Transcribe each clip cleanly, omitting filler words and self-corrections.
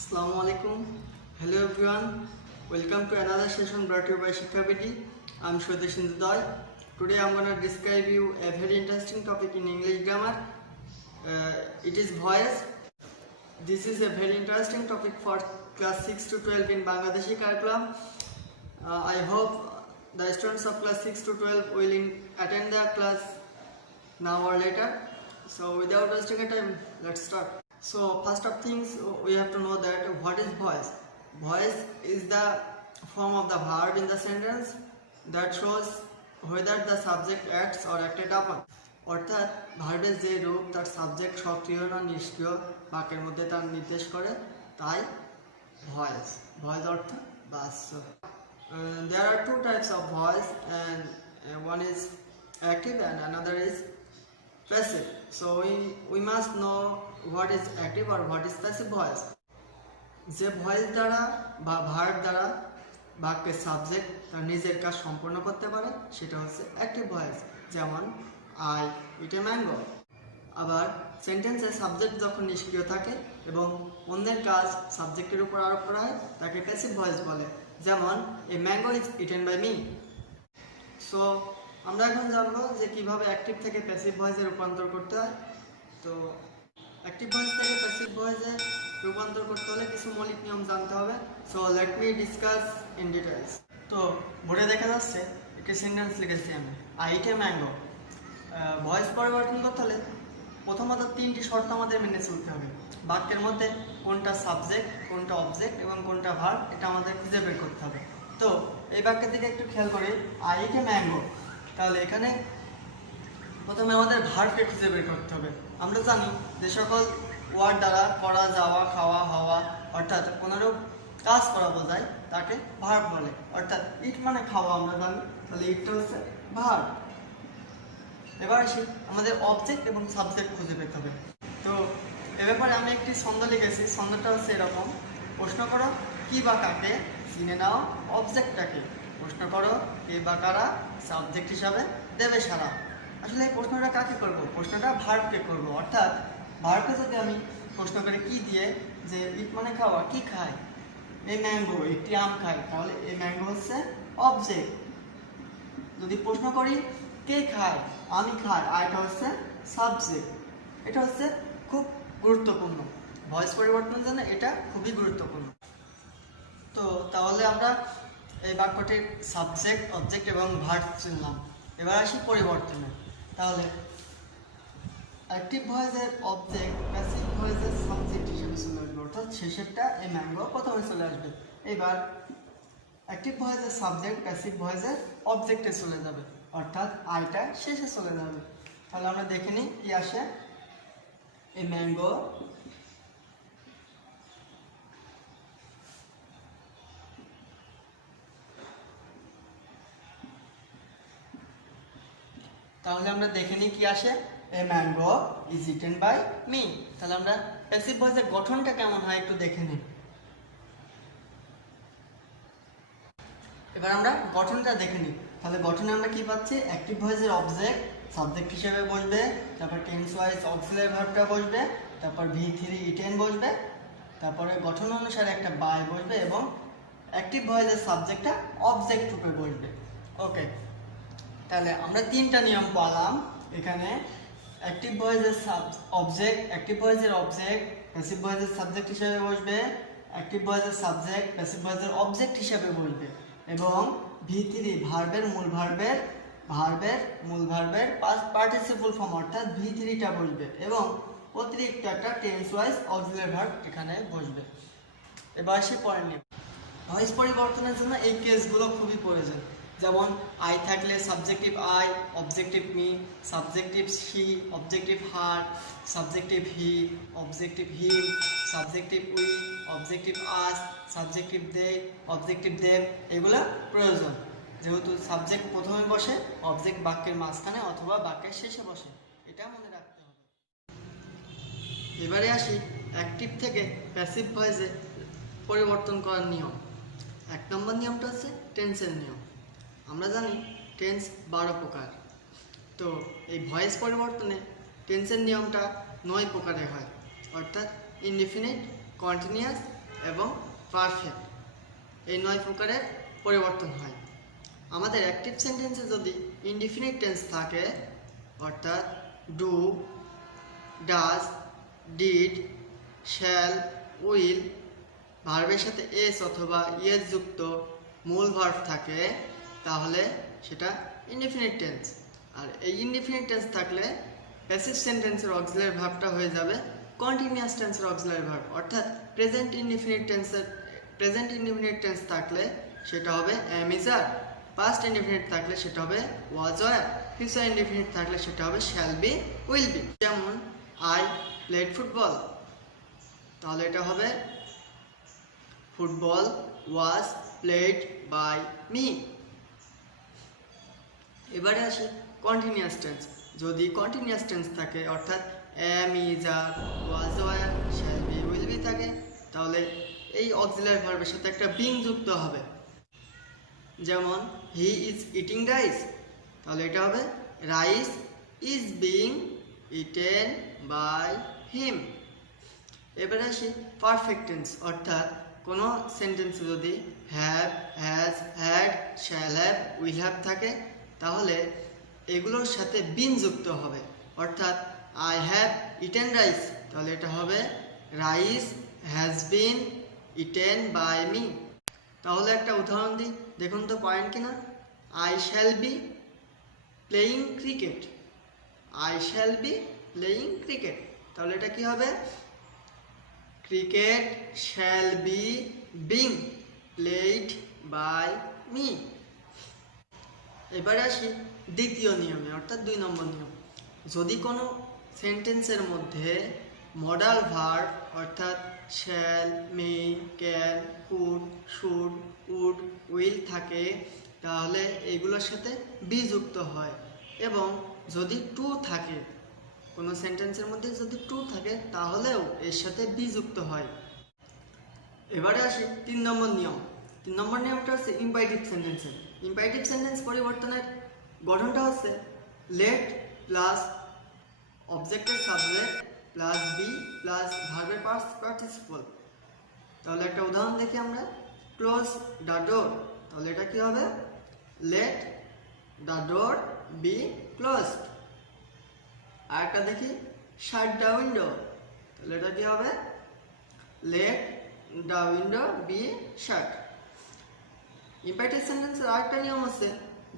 Assalamualaikum. Hello everyone. Welcome to another session brought to you by Shikkhabidi. I'm Shweta Sindudoy. Today I'm going to describe you a very interesting topic in English grammar. It is voice. This is a very interesting topic for class 6 to 12 in Bangladeshi curriculum. I hope the students of class 6 to 12 will attend the class now or later. So without wasting time, let's start. So first of things, we have to know that what is voice. Voice is the form of the verb in the sentence that shows whether the subject acts or acted upon. অর্থাৎ ভার্বের যে রূপ তার subject সক্রিয় না নিষ্ক্রিয় বাক্যের মধ্যে তার নির্দেশ করে তাই ভয়েস। ভয়েস অর্থ বাচ্য। There are two types of voice and one is active and another is passive. So we must know what is active or what is passive voice. যে ভয়েস দ্বারা বা ভার্ব দ্বারা বাক্যের সাবজেক্ট তার নিজের কাজ সম্পন্ন করতে পারে সেটা হচ্ছে অ্যাক্টিভ ভয়েস। যেমন আই ইট এ ম্যাঙ্গো। আবার সেন্টেন্সের সাবজেক্ট যখন নিষ্ক্রিয় থাকে এবং অন্যের কাজ সাবজেক্টের উপর আরোপ করা হয় তাকে প্যাসিভ ভয়েস বলে। যেমন a mango is eaten by me. So আমরা এখন জানবো যে কিভাবে অ্যাক্টিভ থেকে প্যাসিভ ভয়েসে রূপান্তর করতে হয়। তো অ্যাক্টিভ ভয়েস থেকে প্যাসিভ ভয়েসে রূপান্তর করতে হলে কিছু মৌলিক নিয়ম জানতে হবে। So let me discuss in details. তো বোর্ডে দেখা যাচ্ছে একটি সেন্টেন্স লিখেছি আমি, I eat a mango. Voice পরিবর্তন করতে হলে প্রথমত তিনটি শর্ত আমাদের মেনে চলতে হবে। বাক্যের মধ্যে কোনটা সাবজেক্ট, কোনটা অবজেক্ট এবং কোনটা ভার্ব এটা আমাদের খুঁজে বের করতে হবে। তো এই বাক্যের দিকে একটু খেয়াল করি, আই ইট এ ম্যাঙ্গো। তাহলে এখানে প্রথমে আমাদের ভার্বকে খুঁজে বের করতে হবে। আমরা জানি যে সকল ওয়ার্ড দ্বারা করা, যাওয়া, খাওয়া, হওয়া অর্থাৎ কোনোরূপ কাজ করা বোঝায় তাকে ভার্ব বলে। অর্থাৎ ইট মানে খাওয়া আমরা জানি, তাহলে ইটটা হচ্ছে ভার্ব। এবার আসি আমাদের অবজেক্ট এবং সাবজেক্ট খুঁজে পেতে হবে। তো এ ব্যাপারে আমি একটি ছন্দ লিখেছি। ছন্দটা হচ্ছে এরকম, প্রশ্ন করো কি বা কাকে, চিনে নাও অবজেক্টটাকে। প্রশ্ন করো কে বা কারা, সাবজেক্ট হিসাবে দেবে সারা। আসলে এই প্রশ্নটা কাকে করব? প্রশ্নটা ভার্বকে করব। অর্থাৎ ভার্বকে যদি আমি প্রশ্ন করি কি দিয়ে, যে ইট মানে খাওয়া, কি খায়? এই ম্যাঙ্গো, একটি আম খায়, তাহলে এই ম্যাঙ্গো হচ্ছে অবজেক্ট। যদি প্রশ্ন করি কে খায়, আমি খাই, আইটা হচ্ছে সাবজেক্ট। এটা হচ্ছে খুব গুরুত্বপূর্ণ, ভয়েস পরিবর্তনের জন্য এটা খুবই গুরুত্বপূর্ণ। তো তাহলে আমরা এই বাক্যটির সাবজেক্ট, অবজেক্ট এবং ভার্ব চিনলাম। এবার আসি পরিবর্তনে। তাহলে অ্যাক্টিভ ভয়েসের অবজেক্ট প্যাসিভ ভয়েসের সাবজেক্ট হিসেবে চলে আসবে, অর্থাৎ শেষেরটা এই ম্যাঙ্গো প্রথমে চলে আসবে। এবার অ্যাক্টিভ ভয়েসের সাবজেক্ট প্যাসিভ ভয়েসের অবজেক্টে চলে যাবে, অর্থাৎ আইটা শেষে চলে যাবে। তাহলে আমরা দেখে নিই কি আসে। এ ম্যাঙ্গো তাহলে আমরা দেখে নিই কি আসে। A mango is eaten by me. তাহলে আমরা প্যাসিভ ভয়েসের গঠনটা কেমন হয় একটু দেখে নিই। এবার আমরা গঠনটা দেখে নিই। তাহলে গঠনে আমরা কি পাচ্ছি, অ্যাক্টিভ ভয়েসের অবজেক্ট সাবজেক্ট হিসেবে বসবে, তারপর টেন্স ওয়াইজ অক্সিলারি ভার্বটা বসবে, তারপর V3 ইটেন বসবে, তারপরে গঠন অনুসারে একটা বাই বসবে এবং অ্যাক্টিভ ভয়েসের সাবজেক্টটা অবজেক্ট রূপে বসবে। ওকে, তাহলে আমরা তিনটা নিয়ম পেলাম এখানে। অ্যাক্টিভ ভয়েসের অবজেক্ট, অ্যাক্টিভ ভয়েসের অবজেক্ট প্যাসিভ ভয়েসের সাবজেক্ট হিসেবে বসবে, অ্যাক্টিভ ভয়েসের সাবজেক্ট প্যাসিভ ভয়েসের অবজেক্ট হিসেবে বসবে, এবং V3 ভার্বের মূল ভার্বের পাস্ট পার্টিসিপল ফর্ম অর্থাৎ V3টা বসবে এবং অতিরিক্ত একটা টেন্স ওয়াইজ অক্সিলারি ভার্ব এখানে বসবে। এবার আসি পরের নিয়ম। ভয়েস পরিবর্তনের জন্য এই কেসগুলো খুবই প্রয়োজন। যেমন আই থাকলে subjective I, objective me, subjective she, objective her, subjective he, objective him, subjective we, objective us, subjective they, objective them, এগুলো প্রয়োজন। যেহেতু সাবজেক্ট প্রথমে বসে, অবজেক্ট বাক্যের মাঝখানে অথবা বাক্যের শেষে বসে, এটা মনে রাখতে হবে। এবারে আসি অ্যাক্টিভ থেকে প্যাসিভ ভয়েসে পরিবর্তন করার নিয়ম। 1 নম্বর নিয়মটা হচ্ছে টেন্সের নিয়ম। আমরা জানি টেন্স 12 প্রকার। তো এই ভয়েস পরিবর্তনে টেন্সের নিয়মটা 9 প্রকারের হয়, অর্থাৎ ইনডিফিনিট, কন্টিনিউয়াস, এবং পারফেক্ট, এই 9 প্রকারের পরিবর্তন হয়। আমাদের অ্যাক্টিভ সেন্টেন্সে যদি ইনডিফিনিট টেন্স থাকে, অর্থাৎ do, does, did, shall, will, ভার্বের সাথে এস অথবা ইয়েস যুক্ত মূল ভার্ব থাকে, তাহলে সেটা ইনডিফিনিট টেন্স। আর এই ইনডিফিনিট টেন্স থাকলে প্যাসিভ সেন্টেন্সের অক্সিলারি ভার্বটা হয়ে যাবে কন্টিনিউয়াস টেন্সের অক্সিলারি ভার্ব, অর্থাৎ প্রেজেন্ট ইনডিফিনিট টেন্স থাকলে সেটা হবে am is are, past indefinite থাকলে সেটা হবে was were, ফিউচার ইনডিফিনিট থাকলে সেটা হবে shall be, will be। যেমন I played football, তাহলে এটা হবে football was played by me। এবারে আসি কন্টিনিউয়াস টেন্স। যদি কন্টিনিউয়াস টেন্স থাকে, অর্থাৎ am is are, was were, shall be, will be থাকে, তাহলে এই অক্সিলারি ভার্বের সাথে একটা বিং যুক্ত হবে। যেমন হি ইজ ইটিং রাইস, তাহলে এটা হবে rice is being eaten by him. এবারে আসি পারফেক্ট টেন্স, অর্থাৎ কোনো সেন্টেন্সে যদি have, has, had, shall have, will have থাকে, তাহলে এগুলোর সাথে বিন যুক্ত হবে। অর্থাৎ আই হ্যাভ ইটেন রাইস, তাহলে এটা হবে rice has been eaten by me. তাহলে একটা উদাহরণ দিই, দেখুন তো পয়েন্ট কিনা। I shall be playing cricket, I shall be playing cricket, তাহলে এটা কি হবে? Cricket shall be being played by me. এবারে আসি দ্বিতীয় নিয়মে, অর্থাৎ 2 নম্বর নিয়ম। যদি কোনো সেন্টেন্সের মধ্যে মডাল ভার্ব অর্থাৎ shall, may, can, could, should, would, will থাকে, তাহলে এগুলোর সাথে বি যুক্ত হয়। এবং যদি টু থাকে, কোনো সেন্টেন্সের মধ্যে যদি টু থাকে, তাহলেও এর সাথে বি যুক্ত হয়। এবারে আসি 3 নম্বর নিয়ম। 3 নম্বর নিয়মটা হচ্ছে ইম্পারেটিভ সেন্টেন্সের। ইম্পারেটিভ সেন্টেন্স পরিবর্তনের গঠনটা হচ্ছে লেট প্লাস অবজেক্টের সাবজেক্ট প্লাস বি প্লাস ভার্বের পাস্ট পার্টিসিপল। তাহলে একটা উদাহরণ দেখি আমরা, ক্লোজ দ্য ডোর, তাহলে এটা কি হবে? Let the door be closed. আর একটা দেখি, শাট দ্য উইন্ডো, তাহলে এটা কি হবে? Let the window be shut. Imperative সেন্টেন্সের আরেকটা নিয়ম আছে,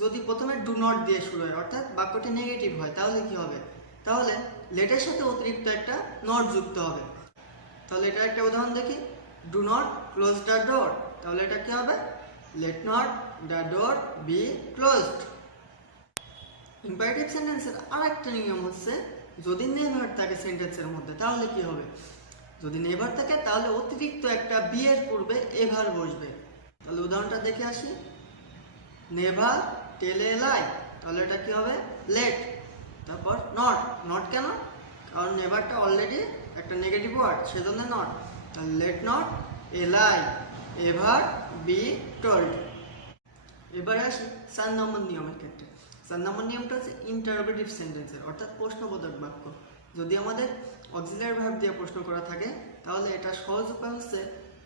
যদি প্রথমে ডু নট দিয়ে শুরু হয়, অর্থাৎ বাক্যটি নেগেটিভ হয়, তাহলে কি হবে? তাহলে লেটের সাথে অতিরিক্ত একটা নট যুক্ত হবে। তাহলে এটা একটা উদাহরণ দেখি, do not close the door, তাহলে এটা কি হবে? Let not the door be closed. Imperative সেন্টেন্সের আরেকটা নিয়ম হচ্ছে, যদি নেভার থাকে সেন্টেন্সের মধ্যে, তাহলে কি হবে? যদি নেভার থাকে, তাহলে অতিরিক্ত একটা বি এর পূর্বে এভার বসবে। তাহলে উদাহরণটা দেখে আসি, নেভার টেল এ লাই, তাহলে এটা কি হবে? লেট, তারপর নট। নট কেন? কারণ নেভারটা অলরেডি একটা নেগেটিভ ওয়ার্ড, সেজন্য নট। তাহলে let not a lie ever be told. এবারে আসি 4 নম্বর নিয়মের ক্ষেত্রে। 4 নম্বর নিয়মটা হচ্ছে ইন্টারোগেটিভ সেন্টেন্সের, অর্থাৎ প্রশ্নবোধক বাক্য। যদি আমাদের অক্সিলারি ভার্ব দিয়ে প্রশ্ন করা থাকে, তাহলে এটা সহজ উপায় হচ্ছে,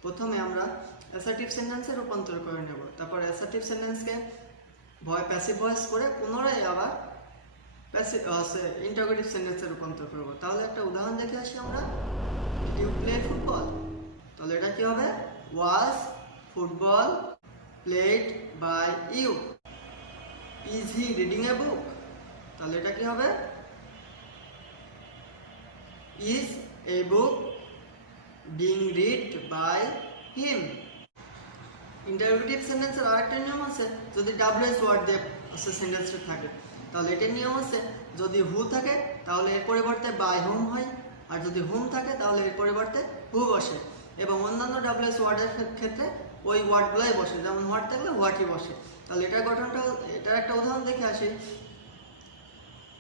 প্রথমে আমরা অ্যাসার্টিভ সেন্টেন্সে রূপান্তর করে নেব, তারপর অ্যাসার্টিভ সেন্টেন্সকে প্যাসিভ ভয়েস করে পুনরায় আবার ইন্টারোগেটিভ সেন্টেন্সে রূপান্তর করব। তাহলে একটা উদাহরণ দেখে আসি আমরা, ডিড ইউ প্লে ফুটবল, তাহলে এটা কি হবে? Was football played by you. Is he reading a book, তাহলে এটা কি হবে? Is a book being read by him. Interrogative সেন্টেন্সের আরেকটা নিয়ম আছে, যদি ডাব্লিউএস ওয়ার্ড দিয়ে সেন্টেন্সটা থাকে, তাহলে এটার নিয়ম আছে, যদি হু থাকে তাহলে এর পরিবর্তে বাই হোম হয়, আর যদি হোম থাকে তাহলে এর পরিবর্তে হু বসে। এবং অন্যান্য ডাব্লিউএস ওয়ার্ডের ক্ষেত্রে ওই ওয়ার্ডগুলাই বসে, যেমন হোয়াট থাকলে হোয়াটই বসে। তাহলে এটার গঠনটা, এটার একটা উদাহরণ দেখে আসি,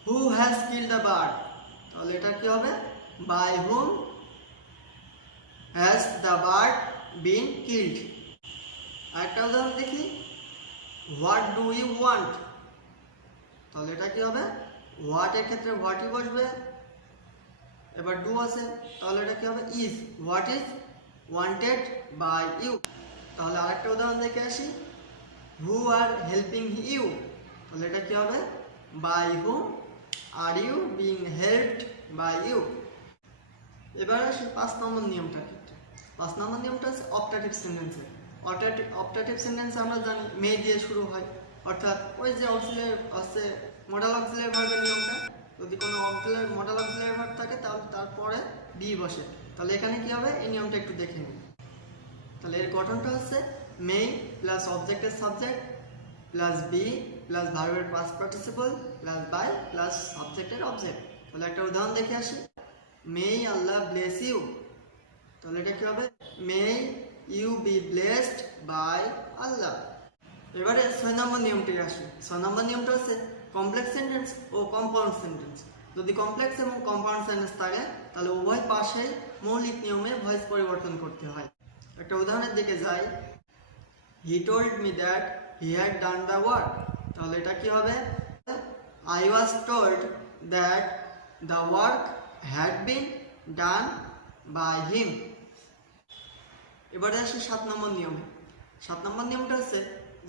who has killed the bird, তাহলে এটা কি হবে? By whom has the bird been killed. আরেকটা উদাহরণ দেখি, হোয়াট ডু ইউ ওয়ান্ট, তাহলে এটা কি হবে? হোয়াট এর ক্ষেত্রে হোয়াটই বসবে, এবার ডু আছে, তাহলে এটা কি হবে? Is. What is wanted by you. তাহলে আরেকটা উদাহরণ দেখে আসি, হু আর হেল্পিং ইউ, তাহলে এটা কি হবে, by whom are you being helped by you. এবার আসি 5 নম্বর নিয়মটার ক্ষেত্রে। 5 নম্বর নিয়মটা হচ্ছে অপটাটিভ সেন্টেন্সের। অপটাটিভ সেন্টেন্স আমরা জানি মে দিয়ে শুরু হয়, অর্থাৎ ওই যে অক্সিলারি আছে মডেল অক্সিলারি ভার্বের নিয়মটা, যদি কোনো মডেল অক্সিলারি ভার্ব থাকে তাহলে তারপরে বি বসে। তাহলে এখানে কি হবে, এই নিয়মটা একটু দেখে নিই। তাহলে এর গঠনটা হচ্ছে মে প্লাস অবজেক্টের সাবজেক্ট প্লাস বি প্লাস ভার্বের past participle plus by plus সাবজেক্টের অবজেক্ট। তাহলে একটা উদাহরণ দেখে আসি, মে আল্লাহ ব্লেস ইউ, তাহলে এটা কি হবে, may you be blessed by Allah. এবারে 6 নম্বর নিয়মটি আসি। 6 নম্বর নিয়মটা হচ্ছে কমপ্লেক্স সেন্টেন্স ও কম্পাউন্ড সেন্টেন্স। যদি কমপ্লেক্স এবং কম্পাউন্ড সেন্টেন্স থাকে তাহলে উভয় পাশেই মৌলিক নিয়মে ভয়েস পরিবর্তন করতে হয়। একটা উদাহরণের দিকে যাই, he told me that he had done the work, তাহলে এটা কি হবে, I was told that the work had been done by him. এবারে আসি 7 নম্বর নিয়মে। 7 নম্বর নিয়মটা হচ্ছে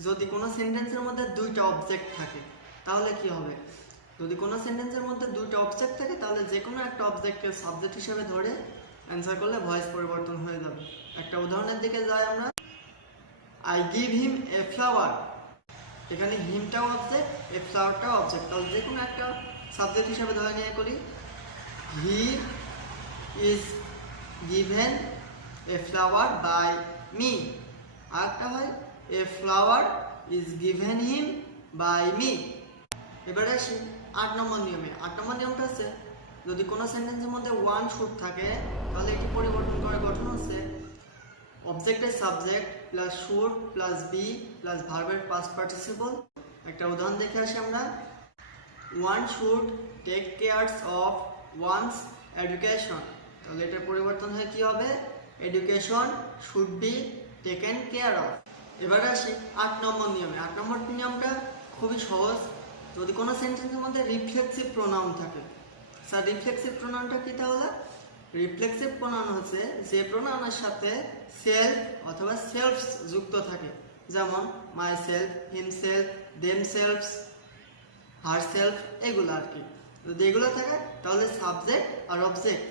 যদি কোনো সেন্টেন্সের মধ্যে দুইটা অবজেক্ট থাকে তাহলে কি হবে, যদি কোনো সেন্টেন্সের মধ্যে দুইটা অবজেক্ট থাকে তাহলে যে কোনো একটা অবজেক্টকে সাবজেক্ট হিসেবে ধরে অ্যান্সার করলে ভয়েস পরিবর্তন হয়ে যাবে। একটা উদাহরণের দিকে যাই আমরা, I give him a flower, এখানে হিমটাও অবজেক্ট এ ফ্লাওয়ারটাও অবজেক্ট, তাহলে যে কোনো একটা সাবজেক্ট হিসেবে ধরে নিয়ে করি, he is given a flower by me, আরেকটা হয় a flower is given him by me. এবারে আসি 8 নম্বর নিয়মে। 8 নম্বর নিয়মটা হচ্ছে যদি কোনো সেন্টেন্সের মধ্যে ওয়ান শুড থাকে তাহলে এটি পরিবর্তন করার গঠন হচ্ছে অবজেক্টের subject plus should plus be plus ভার্বের পাস্ট পার্টিসিপল। একটা উদাহরণ দেখে আসি আমরা, one should take care of one's education, তাহলে এটার পরিবর্তন হয়ে কি হবে, education should be taken care of. এবারে আসি 8 নম্বর নিয়মে। 8 নম্বর নিয়মটা খুবই সহজ, যদি কোনো সেন্টেন্সের মধ্যে রিফ্লেক্সিভ প্রোনাউন থাকে। স্যার রিফ্লেক্সিভ প্রোনাউনটা কি, তাহলে রিফ্লেক্সিভ প্রোনাউন হচ্ছে যে প্রোনাউনের সাথে সেলফ অথবা সেলফস যুক্ত থাকে, যেমন মাই সেলফ, হিমসেলফ, দেমসেলফস, হারসেলফ, এগুলো আর কি। যদি এগুলো থাকে তাহলে সাবজেক্ট আর অবজেক্ট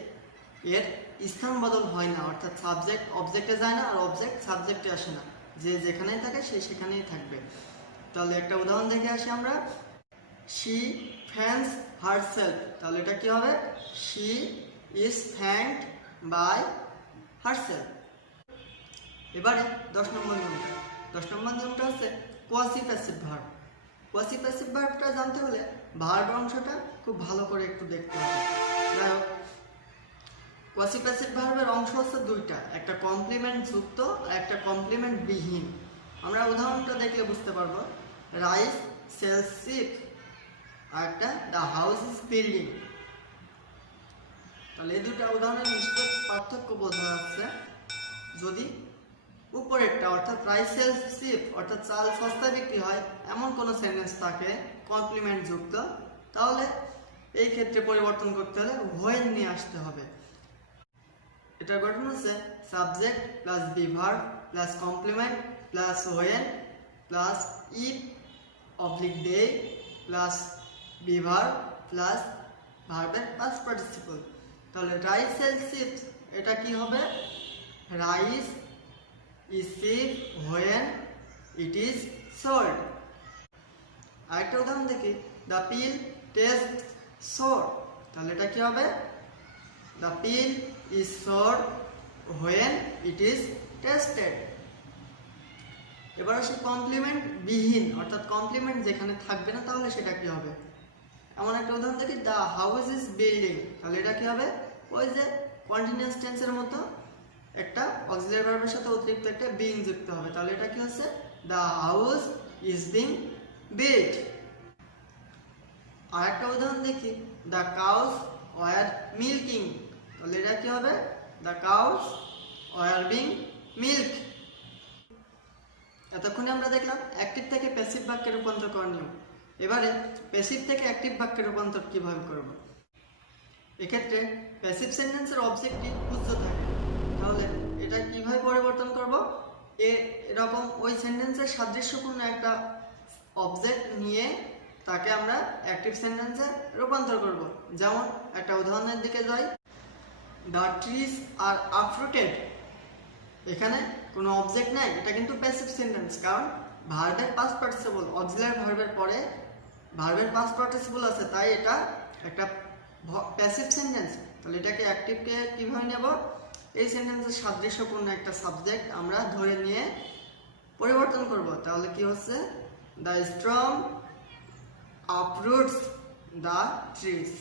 এর স্থান বদল হয় না, অর্থাৎ সাবজেক্ট অবজেক্টে যায় না আর অবজেক্ট সাবজেক্টে আসে না, যে যেখানেই থাকে সে সেখানেই থাকবে। তাহলে একটা উদাহরণ দেখে আসি আমরা, শি থ্যাঙ্কস হারসেলফ, তাহলে এটা কি হবে, she is thanked by herself. এবারে 10 নম্বর নিয়মটা। 10 নম্বর নিয়মটা হচ্ছে quasi passive verb. Quasi passive ভার্বটা জানতে হলে ভার্ব অংশটা খুব ভালো করে একটু দেখতে হবে। যাই হোক, কোয়াসি প্যাসিভ ভার্বের অংশ হচ্ছে দুইটা, একটা কমপ্লিমেন্ট যুক্ত আর একটা কমপ্লিমেন্ট বিহীন। আমরা উদাহরণটা দেখলে বুঝতে পারবো, রাইস সেলস শিপ আর একটা দ্য হাউস ইজ বিল্ডিং। তাহলে এই দুটা উদাহরণের নিশ্চিত পার্থক্য বোঝা যাচ্ছে। যদি উপরেরটা অর্থাৎ রাইস সেলস শিপ অর্থাৎ চাল সস্তা বিক্রি হয় এমন কোনো সেন্টেন্স থাকে কমপ্লিমেন্ট যুক্ত, তাহলে এই ক্ষেত্রে পরিবর্তন করতে হলে হোয়েন নিয়ে আসতে হবে। এটার গঠন হচ্ছে subject plus be verb plus complement plus when plus if oblique day plus be verb plus ভার্বের পাস্ট পার্টিসিপল। তাহলে রাইস সেলস শিপ এটা কি হবে, rice is cheap when it is sold. আরেকটা উদাহরণ দেখি, দ্য পিল টেস্ট সোর, তাহলে এটা কি হবে, the pill is sour when it is tasted. এবার আসে কমপ্লিমেন্ট বিহীন, অর্থাৎ কমপ্লিমেন্ট যেখানে থাকবে না তাহলে সেটা কি হবে। এমন একটা উদাহরণ দেখি, দ্য হাউস ইজ বিল্ডিং, তাহলে এটা কি হবে, ওই যে কন্টিনিউয়াস টেন্সের মতো একটা অক্সিলারি ভার্বের সাথে অতিরিক্ত একটা বিং যুক্ত হবে, তাহলে এটা কি হচ্ছে, the house is being built. আর একটা উদাহরণ দেখি, দ্য কাউস ওয়ার মিল্কিং, তাহলে এটা কি হবে, the cows were being milk. এতক্ষণে আমরা দেখলাম অ্যাক্টিভ থেকে প্যাসিভ বাক্যে রূপান্তর করার নিয়ম। এবারে প্যাসিভ থেকে অ্যাক্টিভ বাক্যে রূপান্তর কিভাবে করব। এক্ষেত্রে প্যাসিভ সেন্টেন্সের অবজেক্টটি উচ্চ থাকে, তাহলে এটা কিভাবে পরিবর্তন করব, এরকম ওই সেন্টেন্সের সাদৃশ্যপূর্ণ একটা অবজেক্ট নিয়ে তাকে আমরা অ্যাক্টিভ সেন্টেন্সে রূপান্তর করব। যেমন একটা উদাহরণের দিকে যাই, দ্য ট্রিজ আর আফ্রুটেড। এখানে কোনো অবজেক্ট নাই, এটা কিন্তু প্যাসিভ সেন্টেন্স, কারণ ভার্বের পাস্ট পার্টিসিপল অক্সিলারি ভার্বের পরে ভার্বের পাস্ট পার্টিসিপল আছে, তাই এটা একটা প্যাসিভ সেন্টেন্স। তাহলে এটাকে অ্যাক্টিভকে কীভাবে নেব, এই সেন্টেন্সের সাদৃশ্যপূর্ণ একটা সাবজেক্ট আমরা ধরে নিয়ে পরিবর্তন করব। তাহলে কি হচ্ছে, the storm uproots the trees।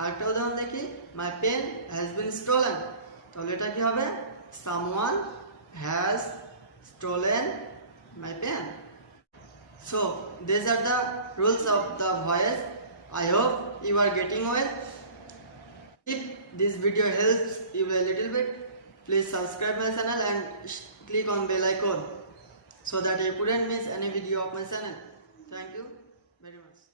আরেকটা উদাহরণ দেখি, my pen has been stolen. তাহলে এটা কি হবে, someone has stolen my pen. So these are the rules of the voice. I hope you are getting well. If this video helps you a little bit, please subscribe my channel and click on bell icon so that you couldn't miss any video of my channel. Thank you very much.